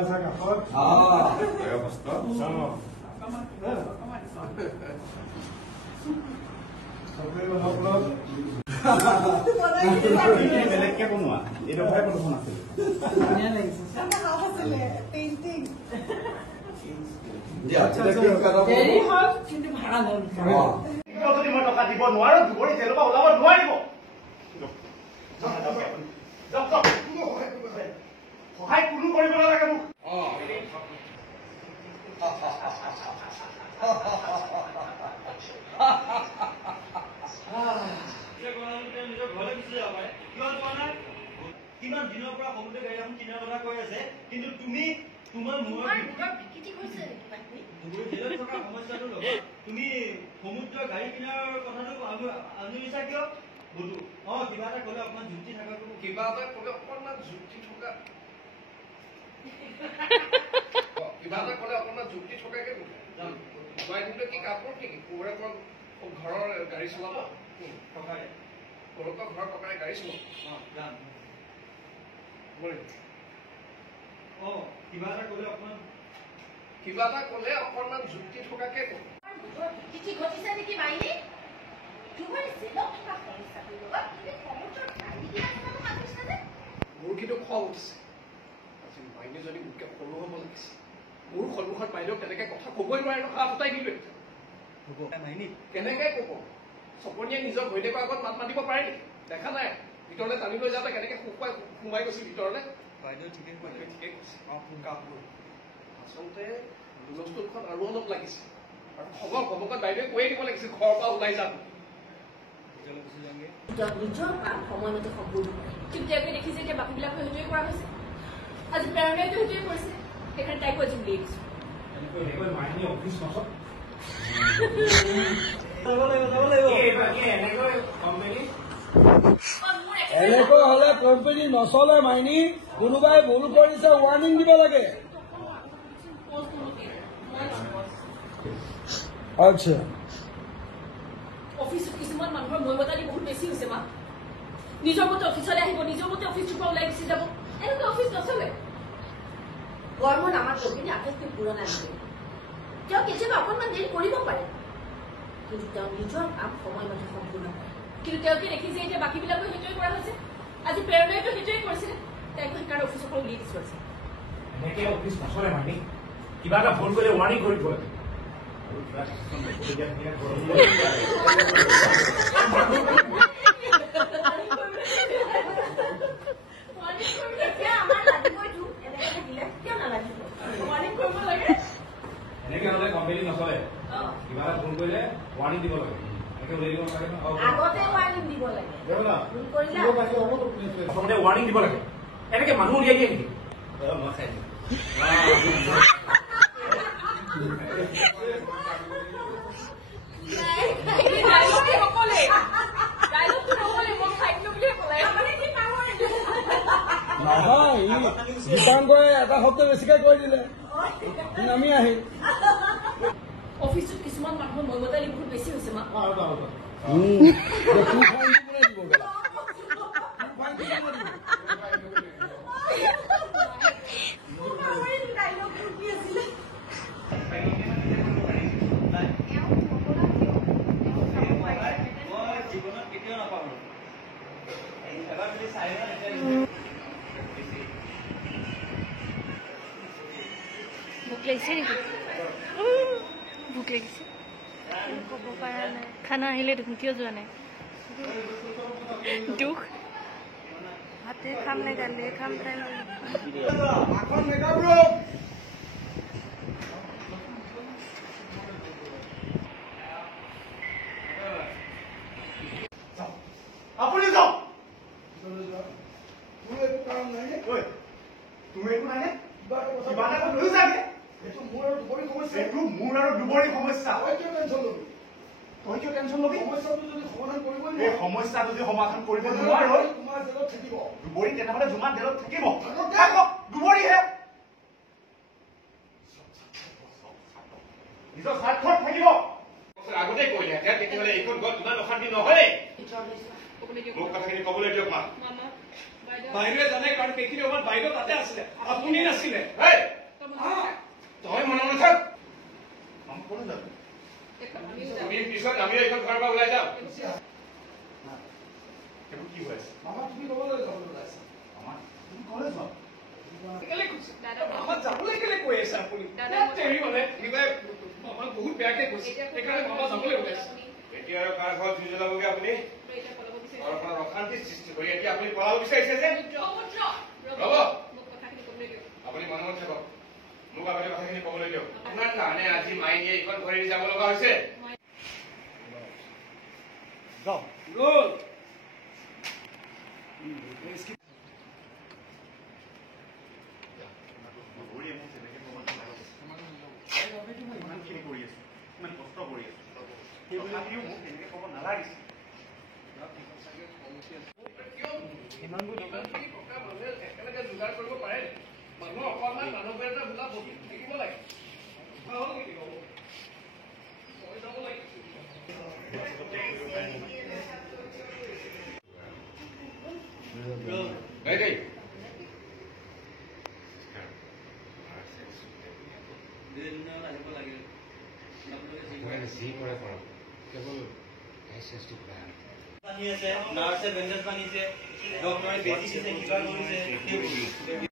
আছে কাষত বেলেগকে বনোৱা এইডোখৰে প্ৰদূষণ আছিল যদি মই টকা দিব নোৱাৰো দুবৰি তেলৰ পৰা ওলাব নোৱাৰিব সহায় কোনো কৰিব নালাগে মোক কিমান দিনৰ পৰা সমুদ্ৰ গাড়ী এখন কিনাৰ কথা কৈ আছে কিন্তু তুমি তোমাৰ জেলত থকা সমস্যাটোৰ লগত তুমি সমুদ্ৰ গাড়ী কিনাৰ কথাটো আনিছা কিয় বধু কিবা এটা ক'লে অকণমান যুক্তি থকা কিবা এটা ক'লে অকণমান যুক্তি থকা কিবা এটা ক'লে অকণমান যুক্তি থকাকে মই কিন্তু কি কাপোৰ নেকি পুৰা ঘৰৰ গাড়ী চলাব টকাৰে ঘৰৰ টকাৰে গাড়ী চলাব যাম কিবা এটা ক'লে অকণমান যুক্তি থকাকে ক'ব ঘটিছে নেকি মাইনী মোৰ কিন্তু খং উঠিছে আজি মাইনী যদি মোতকে সৰু হ'ব লাগিছে মোৰ সন্মুখত বাইদেউ তেনেকে কথা ক'বই নোৱাৰে সাহ ফুটাই দিলো কেনেকে ক'ব চপনীয়ে নিজৰ ঘৈণীয়েকৰ আগত মাত মাতিব পাৰে নেকি দেখা নাই ভিতৰলৈ টানি লৈ যাওঁতে কেনেকে সোমাই গৈছিল ভিতৰলৈ বাইদেউ ঠিকে কৈছে আচলতে হুলস্থুলখন আৰু অলপ লাগিছে আৰু খবৰ খবকত বাইদেৱে কৈয়ে দিব লাগিছিল ঘৰৰ পৰা ওলাই যাম নিজৰ কাম সময়মতে সম্পূৰ্ণ কিন্তু তেওঁকে দেখিছে এতিয়া বাকীবিলাকো সেইটোৱে কৰা হৈছে আজি প্ৰেৰণাইতো সেইটোৱে কৰিছে সেইকাৰণে তাইকো আজি উলিয়াই দিছো এনেকৈ হলে কোম্পানী নচলে মাইনী কোনোবাই ভুল কৰিছে ৱাৰ্ণিং দিব লাগে আচ্ছা অফিচত কিছুমান মানুহৰ মৈমতালি বহুত বেছি হৈছে মা নিজৰ মতে অফিচলৈ আহিব নিজৰ মতে অফিচটোৰ পৰা ওলাই গুচি যাব এনেকৈ অফিচ নচলে গৰমত আমাৰ কোম্পানী আটাইতকৈ পুৰণা আছে তেওঁ কেতিয়াবা অকণমান দেৰি কৰিব পাৰে কিন্তু তেওঁ নিজৰ কাম সময়মতে সম্পূৰ্ণ কৰে কিন্তু তেওঁকে দেখিছে এতিয়া বাকীবিলাকো সেইটোৱে কৰা হৈছে আজি প্ৰেৰণাইতো সেইটোৱে কৰিছিলে তাইকো সেইকাৰণে অফিচৰ পৰা উলিয়াই দিছো আছে এনেকে অফিচ নচলে মানি কিবা এটা ফোন কৰিলে ৱাৰ্ণিং কৰিব লাগে এনেকে হলে কোম্পানী নচলে কিবা এটা ফোন কৰিলে ৱাৰ্ণিং দিব লাগে আগতে ৱাৰ্ণিং দিব লাগে প্ৰথমতে ৱাৰ্ণিং দিব লাগে এনেকে মানুহ উলিয়াই দিয়ে নেকি নহয় দীপাংকৰে এটা শব্দ বেছিকে কৈ দিলে নামি আহিল অফিচত কিছুমান মানুহৰ মৈমতালি বহুত বেছি হৈছে মা ভোক লাগিছে নেকি ভোক লাগিছে ক'ব পৰা নাই খানা আহিলে দেখোন কিয় যোৱা নাই দুখ ভাতে খাম নে দালিয়ে খাম তাই আপুনি যাওক তুমি একো নাই কিবা এটা লৈ যাগে এইটো মোৰ আৰু দুবৰি সমস্যা তই কিয় টেনশ্যন ল'বি এই সমস্যাটো যদি সমাধান কৰিব নোৱাৰো দুবৰি তেনেহ'লে জুমাত জেলত থাকিব দুবৰিহে নিজৰ স্বাৰ্থত থাকিব আগতে কৰিলে তেতিয়াহ'লে এইখন ঘৰত ইমান অশান্তি নহ'লে মোক কথাখিনি ক'বলৈ দিয়ক মা। বাইদেৱে জানে কাৰণ সেইখিনি সময়ত বাইদেউ তাতে আছিলে, আপুনি নাছিলে। তই মনে মনে থাক। কোনে জানে তুমি পিছত আমিও এইখন ঘৰৰ পৰা ওলাই যাম। সেইবোৰ কি হৈ আছে? মামা তুমি ক'বলৈ যাবলৈ ওলাইছা? মামা তুমি ক'লৈ যোৱা? কেলে কৈছে? মামাক যাবলৈ কেলে কৈ আছে আপুনি? দেৰি হ'লে কিবা মামাক বহুত বেয়াকে কৈছে, সেইকাৰণে মামা যাবলৈ ওলাইছে। এতিয়া আৰু কাৰ ঘৰত জুই জ্বলাবগে আপুনি? ঘৰখনত অশান্তি সৃষ্টি কৰি এতিয়া আপুনি পলাব বিচাৰিছে যে? ৰ'ব, আপুনি মনে মনে থাকক। মোক আপুনি কথাখিনি ক'বলৈ দিয়ক। আপোনাৰ কাৰণে আজি মাইনীয়ে এইখন ঘৰ এৰি যাব লগা হৈছে। গ'ল ইমানখিনি কৰি আছো, ইমান কষ্ট কৰি আছো, তথাপিও মোক তেনেকে ক'ব নালাগিছিল। একেলগে যোগাৰ কৰিব পাৰে। মানুহ অকণমান মানুহবোৰে এটা বোলা বহি থাকিব লাগে। পানী আছে, নাৰ্ছে বেণ্ডেজ বান্ধিছে, ডক্টৰে বেজি দিছে, কিবা কৰিছে, সেইবোৰ